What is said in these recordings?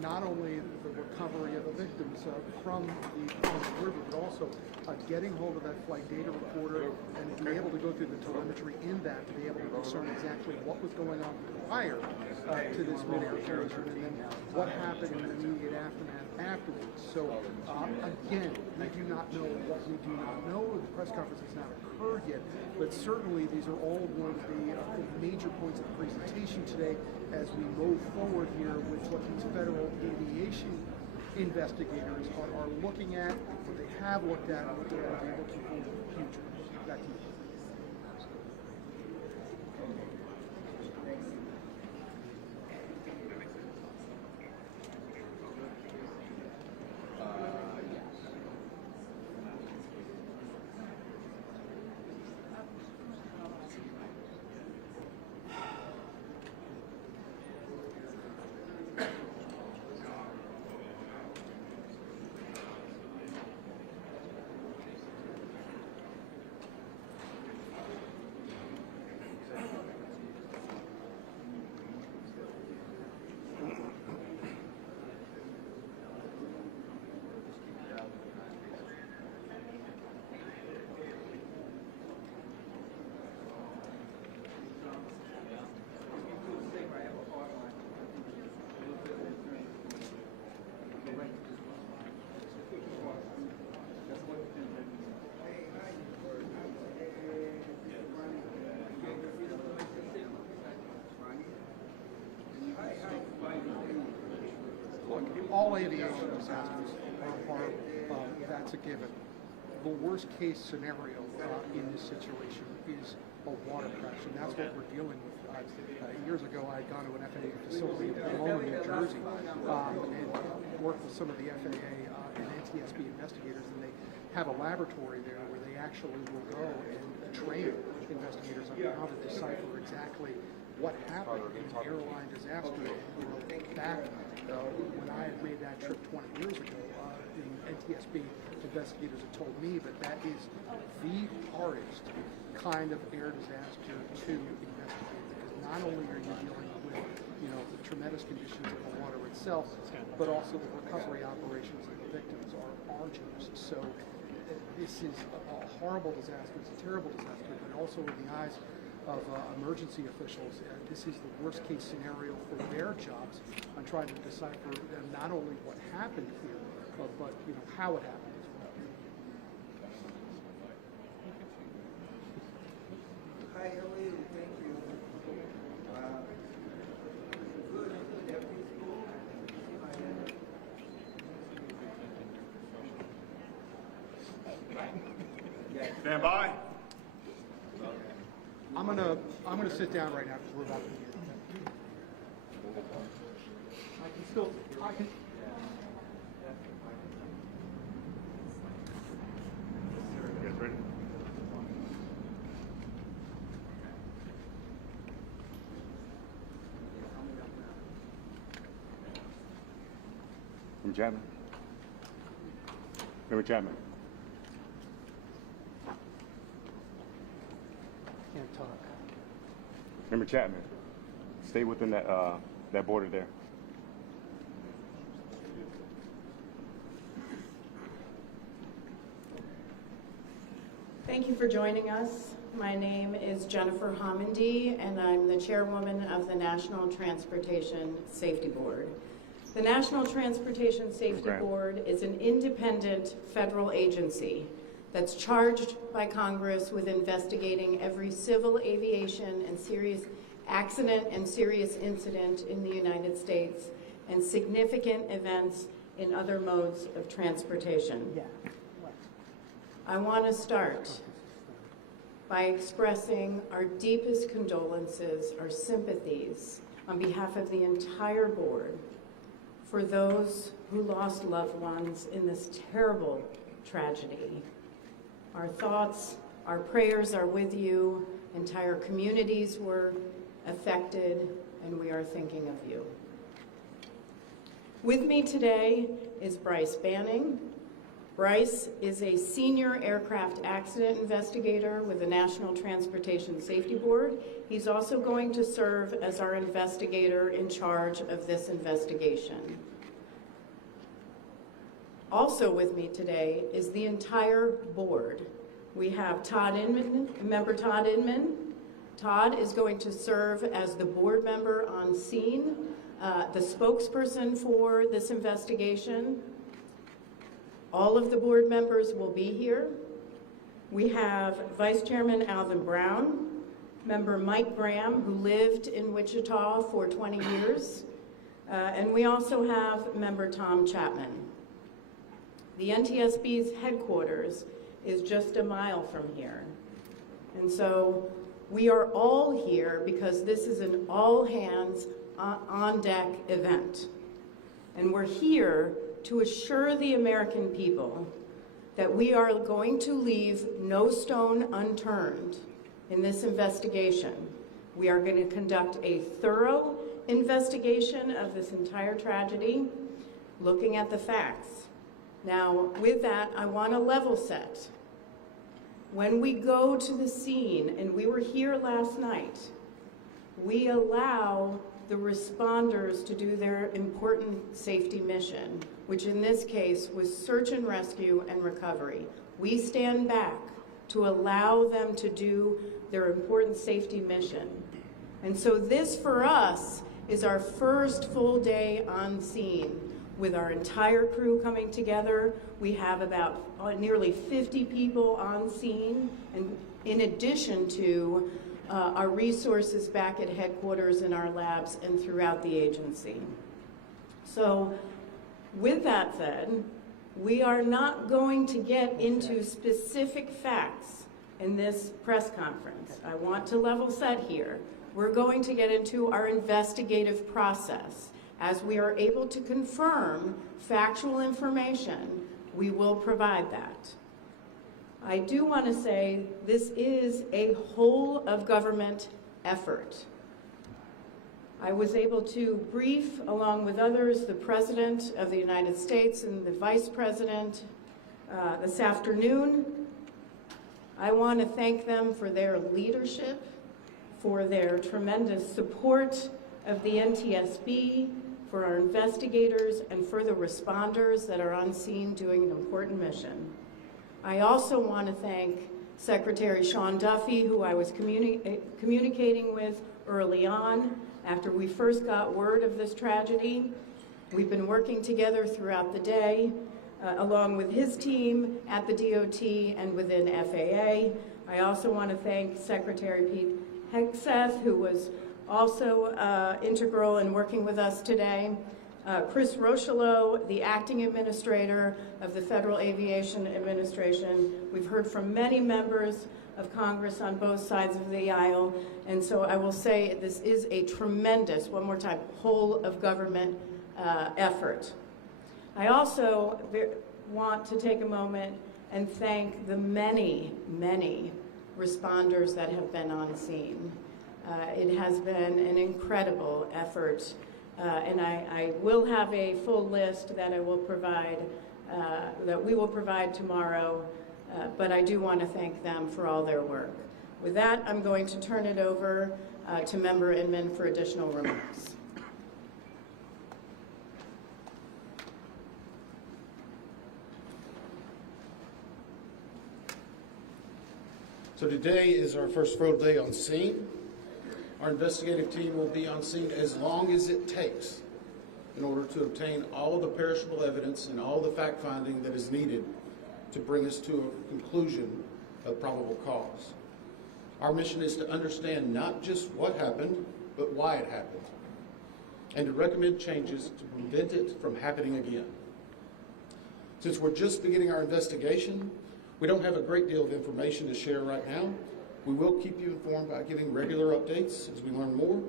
not only the recovery of the victims from the river, but also getting hold of that flight data recorder and to be able to go through the telemetry in that to be able to discern exactly what was going on prior to this mid-air collision and then what happened in the immediate aftermath afterwards. So again, we do not know what we do not know. The press conference has not occurred yet, but certainly these are all going to be major points of the presentation today as we move forward here with what these federal aviation investigators are looking at, what they have looked at, and what they're going to be looking for in the future. Back to you. All aviation disasters that's a given. The worst case scenario in this situation is a water crash, and that's what we're dealing with. Years ago, I had gone to an FAA facility in Potomac, New Jersey, and worked with some of the FAA and NTSB investigators, and they have a laboratory there where they actually will go and train investigators on how to decipher exactly what happened in an airline disaster. Back when I had made that trip 20 years ago, the NTSB investigators had told me that is the hardest kind of air disaster to investigate, because not only are you dealing with the tremendous conditions of the water itself, but also the recovery operations of the victims are arduous. So this is a horrible disaster. It's a terrible disaster, but also in the eyes of emergency officials, this is the worst case scenario for their jobs on trying to decipher not only what happened here, but how it happened as well. Hi, how are you? Thank you. Good. Stand by. I'm gonna sit down right now because we're about to begin. I can. You guys ready? From Chapman. Member Chapman. Can't talk. Member Chapman. Stay within that border there. Thank you for joining us. My name is Jennifer Homendy, and I'm the chairwoman of the National Transportation Safety Board. The National Transportation Safety Board is an independent federal agency that's charged by Congress with investigating every civil aviation and serious accident and serious incident in the United States and significant events in other modes of transportation. I want to start by expressing our deepest condolences, our sympathies on behalf of the entire board for those who lost loved ones in this terrible tragedy. Our thoughts, our prayers are with you. Entire communities were affected, and we are thinking of you. With me today is Bryce Banning. Bryce is a senior aircraft accident investigator with the National Transportation Safety Board. He's also going to serve as our investigator in charge of this investigation. Also with me today is the entire board. We have Todd Inman, Member Todd Inman. Todd is going to serve as the board member on scene, the spokesperson for this investigation. All of the board members will be here. We have Vice Chairman Alvin Brown, Member Mike Graham, who lived in Wichita for 20 years, and we also have Member Tom Chapman. The NTSB's headquarters is just a mile from here. And so we are all here because this is an all-hands on-deck event. And we're here to assure the American people that we are going to leave no stone unturned in this investigation. We are going to conduct a thorough investigation of this entire tragedy, looking at the facts. Now, with that, I want to level set. When we go to the scene, and we were here last night, we allow the responders to do their important safety mission, which in this case was search and rescue and recovery. We stand back to allow them to do their important safety mission. And so this, for us, is our first full day on scene with our entire crew coming together. We have about nearly 50 people on scene, and in addition to our resources back at headquarters in our labs and throughout the agency. So with that said, we are not going to get into specific facts in this press conference. I want to level set here. We're going to get into our investigative process. As we are able to confirm factual information, we will provide that. I do want to say this is a whole of government effort. I was able to brief, along with others, the President of the United States and the Vice President this afternoon. I want to thank them for their leadership, for their tremendous support of the NTSB, for our investigators, and for the responders that are on scene doing an important mission. I also want to thank Secretary Sean Duffy, who I was communicating with early on after we first got word of this tragedy. We've been working together throughout the day, along with his team at the DOT and within FAA. I also want to thank Secretary Pete Hegseth, who was also integral in working with us today. Chris Rochelot, the acting administrator of the Federal Aviation Administration. We've heard from many members of Congress on both sides of the aisle, and so I will say this is a tremendous, one more time, whole of government effort. I also want to take a moment and thank the many, many responders that have been on scene. It has been an incredible effort. And I will have a full list that I will provide, that we will provide tomorrow, but I do want to thank them for all their work. With that, I'm going to turn it over to Member Inman for additional remarks. So today is our first full day on scene. Our investigative team will be on scene as long as it takes in order to obtain all of the perishable evidence and all the fact-finding that is needed to bring us to a conclusion of probable cause. Our mission is to understand not just what happened, but why it happened, and to recommend changes to prevent it from happening again. Since we're just beginning our investigation, we don't have a great deal of information to share right now. We will keep you informed by giving regular updates as we learn more.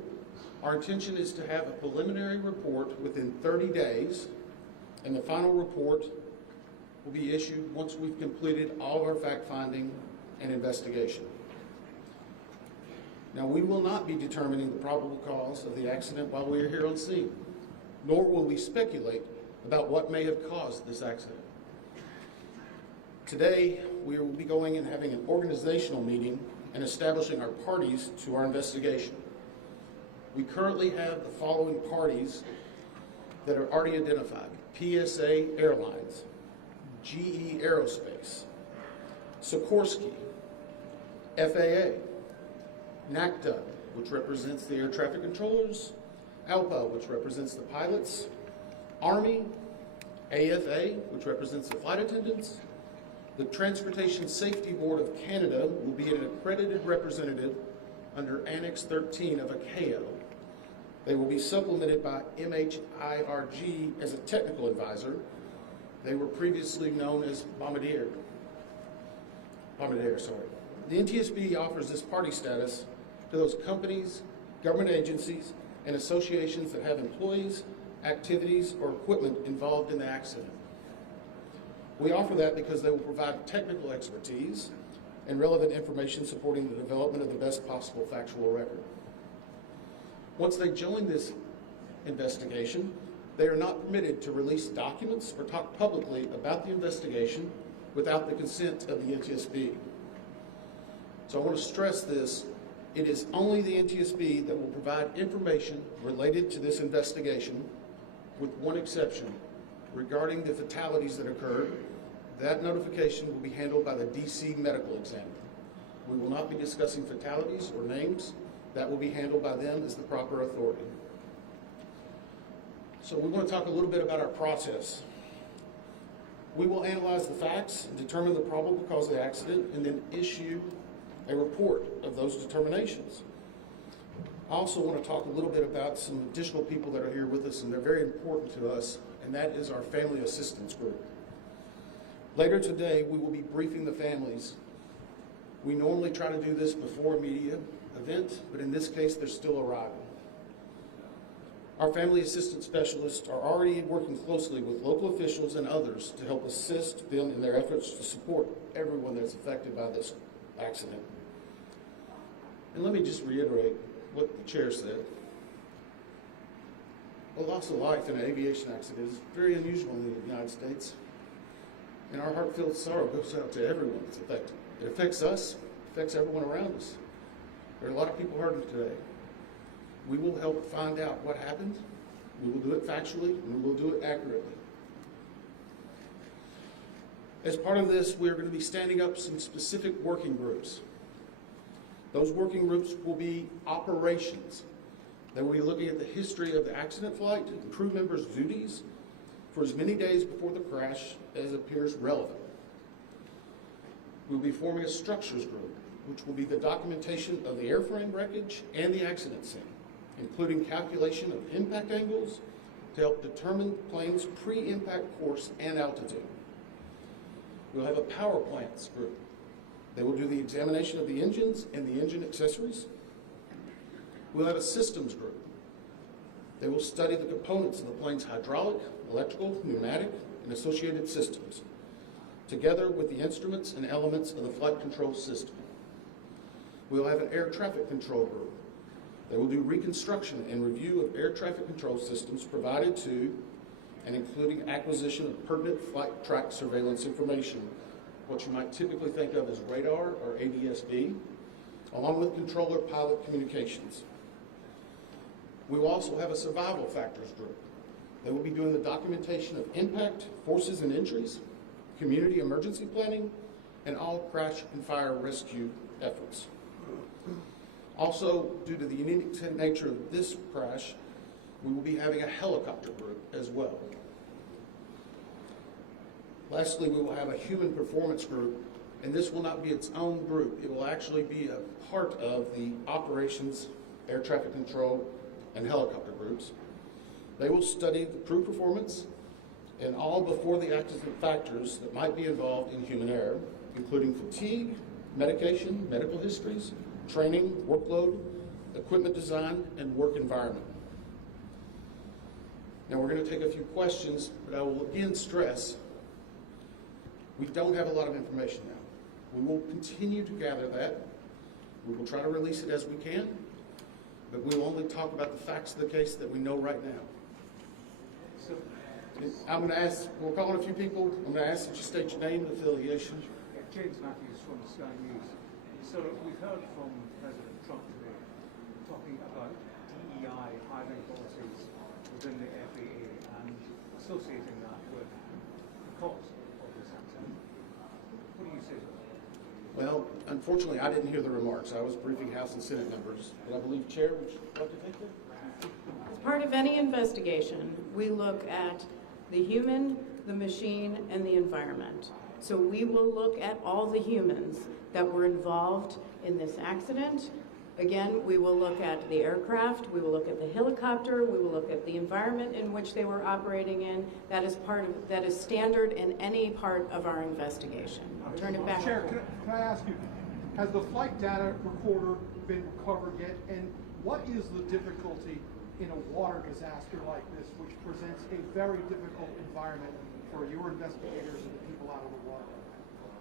Our intention is to have a preliminary report within 30 days, and the final report will be issued once we've completed all of our fact-finding and investigation. Now, we will not be determining the probable cause of the accident while we are here on scene, nor will we speculate about what may have caused this accident. Today, we will be going and having an organizational meeting and establishing our parties to our investigation. We currently have the following parties that are already identified: PSA Airlines, GE Aerospace, Sikorsky, FAA, NACDA, which represents the air traffic controllers, ALPA, which represents the pilots, Army, AFA, which represents the flight attendants. The Transportation Safety Board of Canada will be an accredited representative under Annex 13 of ICAO. They will be supplemented by MHIRG as a technical advisor. They were previously known as Bombardier, sorry. The NTSB offers this party status to those companies, government agencies, and associations that have employees, activities, or equipment involved in the accident. We offer that because they will provide technical expertise and relevant information supporting the development of the best possible factual record. Once they join this investigation, they are not permitted to release documents or talk publicly about the investigation without the consent of the NTSB. So I want to stress this. It is only the NTSB that will provide information related to this investigation, with one exception. Regarding the fatalities that occurred, that notification will be handled by the DC medical examiner. We will not be discussing fatalities or names. That will be handled by them as the proper authority. So we want to talk a little bit about our process. We will analyze the facts and determine the probable cause of the accident, and then issue a report of those determinations. I also want to talk a little bit about some additional people that are here with us, and they're very important to us, and that is our family assistance group. Later today, we will be briefing the families. We normally try to do this before a media event, but in this case, they're still arriving. Our family assistance specialists are already working closely with local officials and others to help assist them in their efforts to support everyone that's affected by this accident. And let me just reiterate what the chair said. A loss of life in an aviation accident is very unusual in the United States, and our heartfelt sorrow goes out to everyone that's affected. It affects us, it affects everyone around us. There are a lot of people hurting today. We will help find out what happened. We will do it factually, and we will do it accurately. As part of this, we're going to be standing up some specific working groups. Those working groups will be operations. They will be looking at the history of the accident flight and crew members' duties for as many days before the crash as appears relevant. We'll be forming a structures group, which will be the documentation of the airframe wreckage and the accident scene, including calculation of impact angles to help determine the plane's pre-impact course and altitude. We'll have a power plants group. They will do the examination of the engines and the engine accessories. We'll have a systems group. They will study the components of the plane's hydraulic, electrical, pneumatic, and associated systems, together with the instruments and elements of the flight control system. We'll have an air traffic control group. They will do reconstruction and review of air traffic control systems provided to and including acquisition of pertinent flight track surveillance information, what you might typically think of as radar or ADS-B, along with controller pilot communications. We will also have a survival factors group. They will be doing the documentation of impact, forces and injuries, community emergency planning, and all crash and fire rescue efforts. Also, due to the unique nature of this crash, we will be having a helicopter group as well. Lastly, we will have a human performance group, and this will not be its own group. It will actually be a part of the operations, air traffic control, and helicopter groups. They will study the crew performance and all before the accident factors that might be involved in human error, including fatigue, medication, medical histories, training, workload, equipment design, and work environment. Now we're going to take a few questions, but I will again stress, we don't have a lot of information now. We will continue to gather that. We will try to release it as we can, but we will only talk about the facts of the case that we know right now. So, I'm going to ask, we're calling a few people. I'm going to ask that you state your name and affiliation. James Matthews from Sky News. So we've heard from President Trump today talking about DEI hiring policies within the FAA and associating that with the cause of this say something? Well, unfortunately, I didn't hear the remarks. I was briefing House and Senate members, but I believe Chair would you like to take that? As part of any investigation, we look at the human, the machine, and the environment. So we will look at all the humans that were involved in this accident. Again, we will look at the aircraft, we will look at the helicopter, we will look at the environment in which they were operating in. That is standard in any part of our investigation. I'll turn it back. Chair, can I ask you, has the flight data recorder been recovered yet? And what is the difficulty in a water disaster like this, which presents a very difficult environment for your investigators and the people out of the water?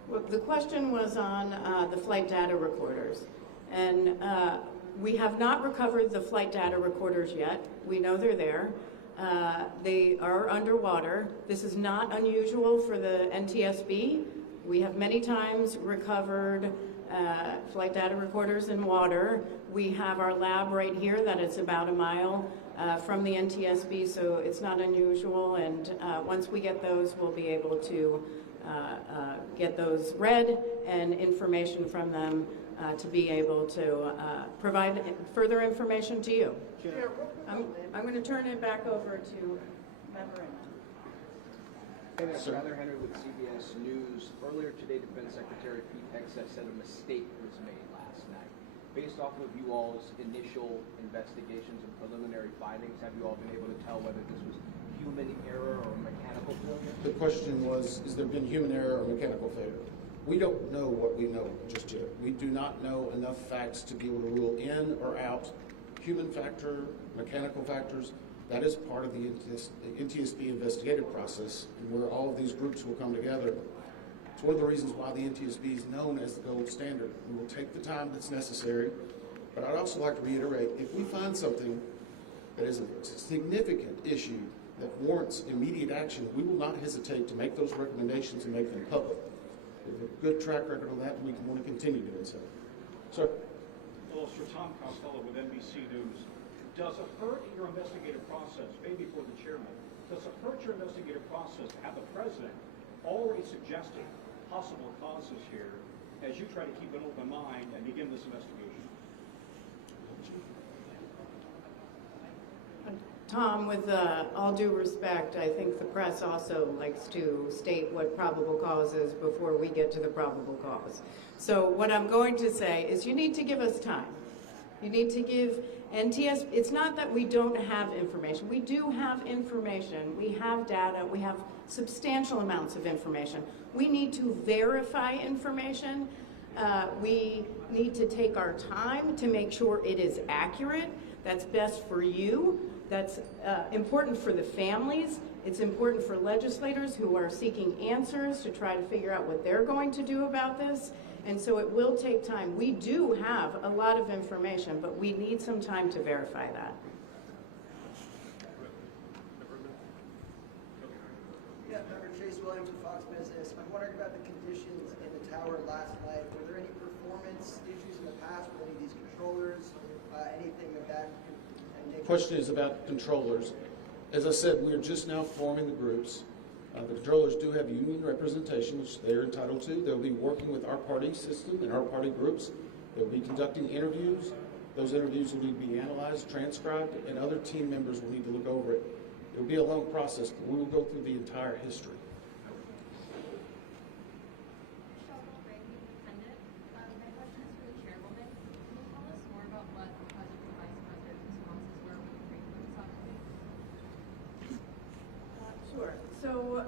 Well, the question was on the flight data recorders. And we have not recovered the flight data recorders yet. We know they're there. They are underwater. This is not unusual for the NTSB. We have many times recovered flight data recorders in water. We have our lab right here that is about a mile from the NTSB, so it's not unusual. And once we get those, we'll be able to get those read and information from them to be able to provide further information to you. I'm going to turn it back over to Member Inman. Heather Henry with CBS News. Earlier today, Defense Secretary Pete Hegseth said a mistake was made last night. Based off of you all's initial investigations and preliminary findings, have you all been able to tell whether this was human error or mechanical failure? The question was, has there been human error or mechanical failure? We don't know what we know just yet. We do not know enough facts to be able to rule in or out human factor, mechanical factors. That is part of the NTSB investigative process, and where all of these groups will come together. It's one of the reasons why the NTSB is known as the gold standard. We will take the time that's necessary, but I'd also like to reiterate, if we find something that is a significant issue that warrants immediate action, we will not hesitate to make those recommendations and make them public. We have a good track record on that, and we want to continue doing so. Sir? Hello, Sir Tom Costello with NBC News. Does it hurt your investigative process, maybe for the chairman, does it hurt your investigative process to have the president already suggesting possible causes here as you try to keep an open mind and begin this investigation? Tom, with all due respect, I think the press also likes to state what probable cause is before we get to the probable cause. So what I'm going to say is you need to give us time. You need to give NTSB, it's not that we don't have information. We do have information. We have data. We have substantial amounts of information. We need to verify information. We need to take our time to make sure it is accurate. That's best for you. That's important for the families. It's important for legislators who are seeking answers to try to figure out what they're going to do about this. And so it will take time. We do have a lot of information, but we need some time to verify that. Yeah, Member Chase Williams with Fox Business. I'm wondering about the conditions in the tower last night. Were there any performance issues in the past with any of these controllers? Anything of that nature? The question is about controllers. As I said, we are just now forming the groups. The controllers do have union representation, which they're entitled to. They'll be working with our party system and our party groups. They'll be conducting interviews. Those interviews will need to be analyzed, transcribed, and other team members will need to look over it. It'll be a long process, but we will go through the entire history. My question is for the chairwoman. Can you tell us more about what the president and vice president's responses were when you briefed them this afternoon? Sure. So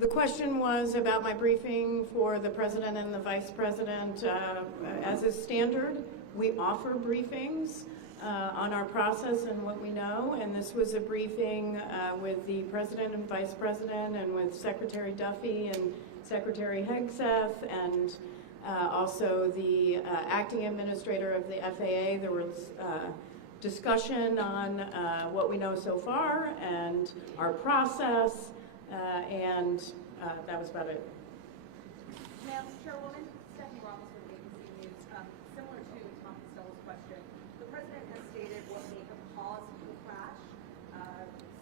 the question was about my briefing for the president and the vice president. As is standard, we offer briefings on our process and what we know, and this was a briefing with the president and vice president and with Secretary Duffy and Secretary Hegseth and also the acting administrator of the FAA. There was discussion on what we know so far and our process, and that was about it. Madam Chairwoman, Stephanie Ramos with ABC News. Similar to Tom Costello's question, the president has stated what may have caused the crash,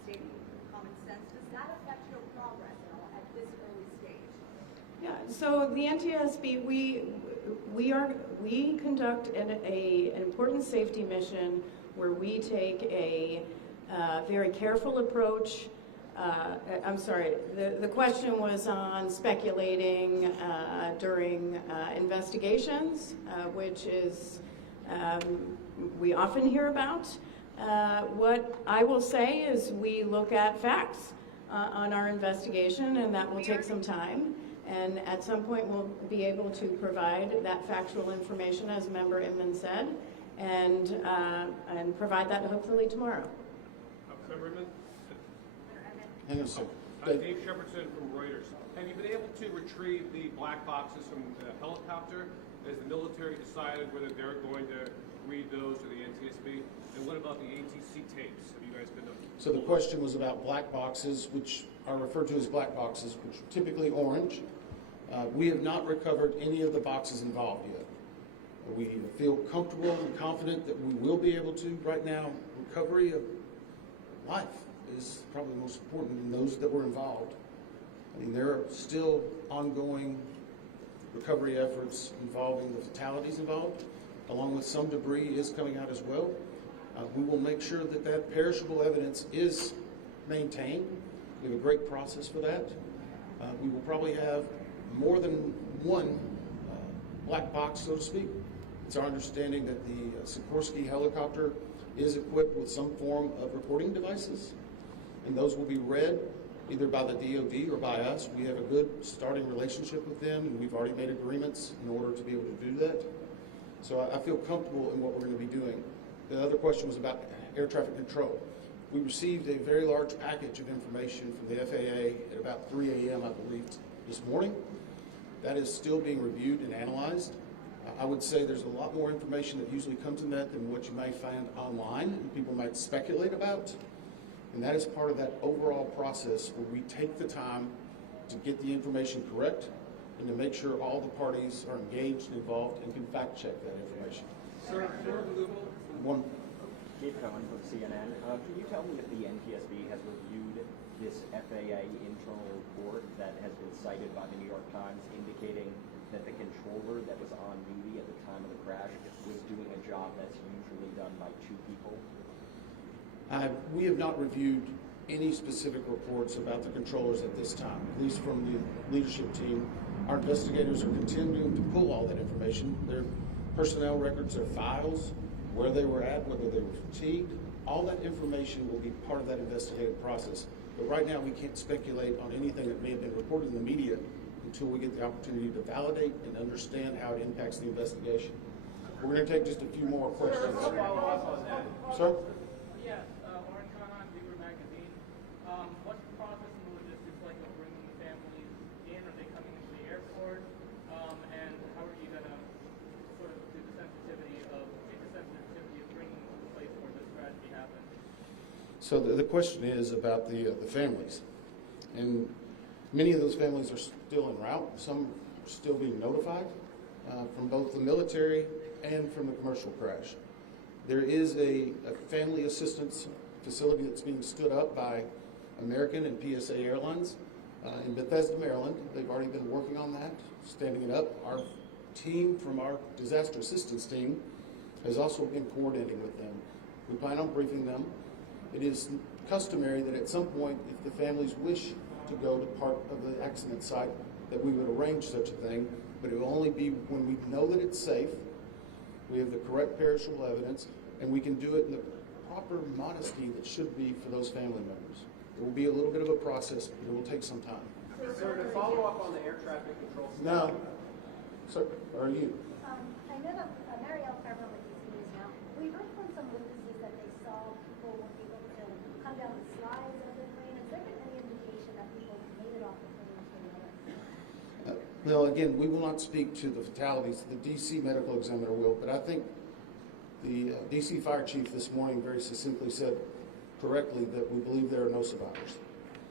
stating common sense. Does that affect your progress at all at this early stage? Yeah, So the NTSB, we conduct an important safety mission where we take a very careful approach. I'm sorry, the question was on speculating during investigations, which is we often hear about. What I will say is we look at facts on our investigation, and that will take some time. And at some point, we'll be able to provide that factual information, as Member Inman said, and provide that hopefully tomorrow. Member Inman? Hang on a second. Dave Shepardson from Reuters. Have you been able to retrieve the black boxes from the helicopter? Has the military decided whether they're going to read those to the NTSB? And what about the ATC tapes? Have you guys been done? So the question was about black boxes, which are referred to as black boxes, which are typically orange. We have not recovered any of the boxes involved yet. We feel comfortable and confident that we will be able to. Right now, recovery of life is probably most important in those that were involved. I mean, there are still ongoing recovery efforts involving the fatalities involved, along with some debris is coming out as well. We will make sure that that perishable evidence is maintained. We have a great process for that. We will probably have more than one black box, so to speak. It's our understanding that the Sikorsky helicopter is equipped with some form of recording devices, and those will be read either by the DoD or by us. We have a good starting relationship with them, and we've already made agreements in order to be able to do that. So I feel comfortable in what we're going to be doing. The other question was about air traffic control. We received a very large package of information from the FAA at about 3 a.m., I believe, this morning. That is still being reviewed and analyzed. I would say there's a lot more information that usually comes in that than what you may find online and people might speculate about. And that is part of that overall process where we take the time to get the information correct and to make sure all the parties are engaged and involved and can fact check that information. Sir, One. Dave Cohen from CNN. Can you tell me if the NTSB has reviewed this FAA internal report that has been cited by the New York Times indicating that the controller that was on duty at the time of the crash was doing a job that's usually done by two people? We have not reviewed any specific reports about the controllers at this time, at least from the leadership team. Our investigators are continuing to pull all that information. Their personnel records, their files, where they were at, whether they were fatigued, all that information will be part of that investigative process. But right now we can't speculate on anything that may have been reported in the media until we get the opportunity to validate and understand how it impacts the investigation. We're going to take just a few more questions. Sir? Yes, Oren Khan, Beaver Magazine. What's the process and the logistics like of bringing the families in? Are they coming into the airport? And how are you going to sort of do the sensitivity of bringing them to the place where this tragedy happened? So the question is about the families. And many of those families are still en route. Some are still being notified from both the military and from the commercial crash. There is a family assistance facility that's being stood up by American and PSA Airlines in Bethesda, Maryland. They've already been working on that, standing it up. Our team from our disaster assistance team has also been coordinating with them. We plan on briefing them. It is customary that at some point, if the families wish to go to part of the accident site, that we would arrange such a thing, but it will only be when we know that it's safe, we have the correct perishable evidence, and we can do it in the proper modesty that should be for those family members. It will be a little bit of a process, but it will take some time. Sir, to follow up on the air traffic control. Now, sir, are you? I know that Marielle Carver with DC News now. We heard from some witnesses that they saw people were able to come down the slides of the plane. Has there been any indication that people made it off the plane to the other? Well, again, we will not speak to the fatalities. The D.C. medical examiner will, but I think the D.C. fire chief this morning very succinctly said correctly that we believe there are no survivors.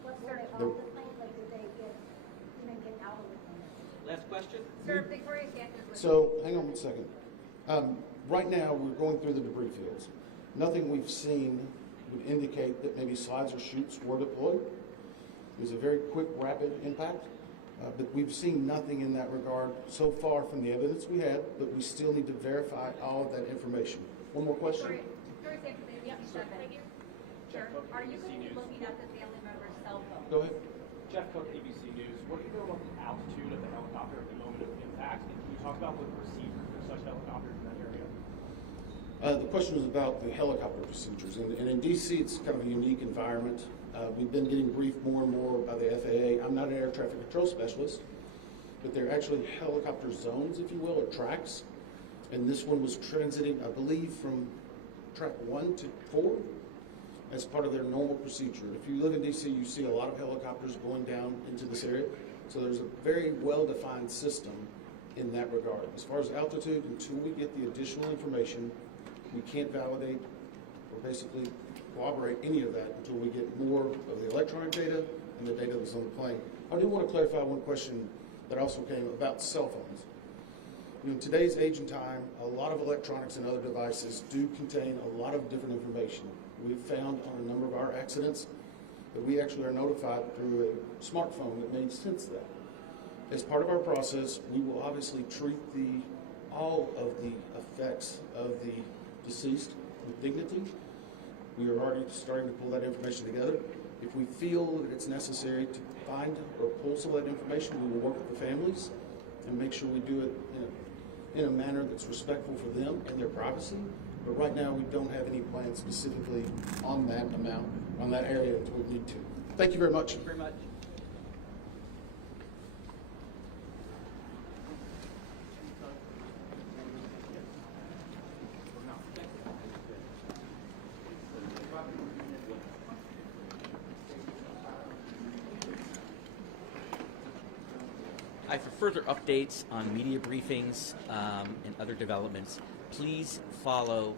Were they off the plane? Like, did they even get out of the plane? Last question. Sir, Victoria Sanchez. So, hang on one second. Right now, we're going through the debris fields. Nothing we've seen would indicate that maybe slides or chutes were deployed. It was a very quick, rapid impact. But we've seen nothing in that regard so far from the evidence we had, but we still need to verify all of that information. One more question? Chair, are you going to be looking at the family member's cell phone? Go ahead. Jeff Cook, ABC News. What do you know about the altitude of the helicopter at the moment of impact? And can you talk about the procedures for such helicopters in that area? The question was about the helicopter procedures. And in D.C., it's kind of a unique environment. We've been getting briefed more and more by the FAA. I'm not an air traffic control specialist, but they're actually helicopter zones, if you will, or tracks. And this one was transiting, I believe, from track 1 to 4 as part of their normal procedure. If you live in D.C., you see a lot of helicopters going down into this area. So there's a very well-defined system in that regard. As far as altitude, until we get the additional information, we can't validate or basically corroborate any of that until we get more of the electronic data and the data that's on the plane. I do want to clarify one question that also came about cell phones. In today's age and time, a lot of electronics and other devices do contain a lot of different information. We've found on a number of our accidents that we actually are notified through a smartphone that may sense that. As part of our process, we will obviously treat all of the effects of the deceased with dignity. We are already starting to pull that information together. If we feel that it's necessary to find or pull some of that information, we will work with the families and make sure we do it in a manner that's respectful for them and their privacy. But right now, we don't have any plans specifically on that amount, on that area until we need to. Thank you very much. Thank you very much. Hi, for further updates on media briefings and other developments, please follow